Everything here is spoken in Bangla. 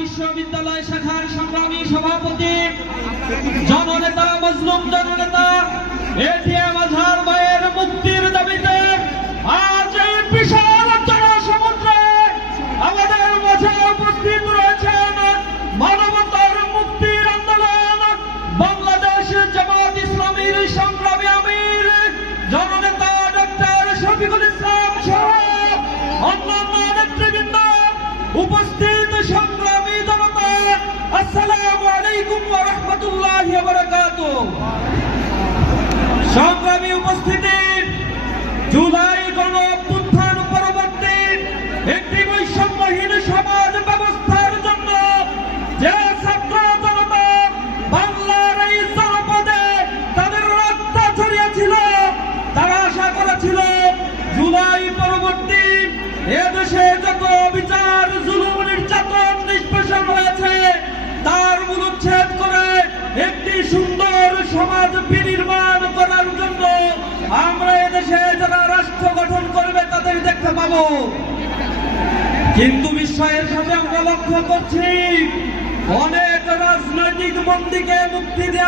বিশ্ববিদ্যালয় শাখার সংগ্রামী সভাপতি জননেতা মজলুম জননেতা এটিএম আজহার ভাইয়ের মুক্তির দাবিতে আজ এই বিশাল জনসমুদ্রে আমাদের মাঝে উপস্থিত রয়েছেন মানবতার মুক্তির আন্দোলন বাংলাদেশ জামাত ইসলামীর সংগ্রামী আমির জননেতা ডক্টর শফিকুল ইসলাম সহ অন্যান্য নেতৃবৃন্দ উপস্থিত সংগ্রামী জনতা, আসসালামু আলাইকুম ওয়া রাহমাতুল্লাহি ওয়া বারাকাতুহু। সংগ্রামী উপস্থিতি, জুলাই গণ অভ্যুত্থান পরবর্তী একটি বৈষম্যহীন সমাজ ব্যবস্থার জন্য যে ছাত্র জনতা বাংলার এই জনপদে তাদের রক্ত ছড়িয়েছিল, তারা আশা করেছিল জুলাই পরবর্তী এদেশে যত বিচার জুলুম নির্যাতন নিষ্পেষণ হয়েছে তার মূলচ্ছেদ করে একটি সুন্দর সমাজ বিনির্মাণ করার জন্য আমরা এদেশে যারা রাষ্ট্র গঠন করবে তাদের দেখতে পাবো। কিন্তু বিস্ময়ের সাথে আমরা লক্ষ্য করছি অনেক রাজনৈতিক বন্দীকে মুক্তি দেওয়া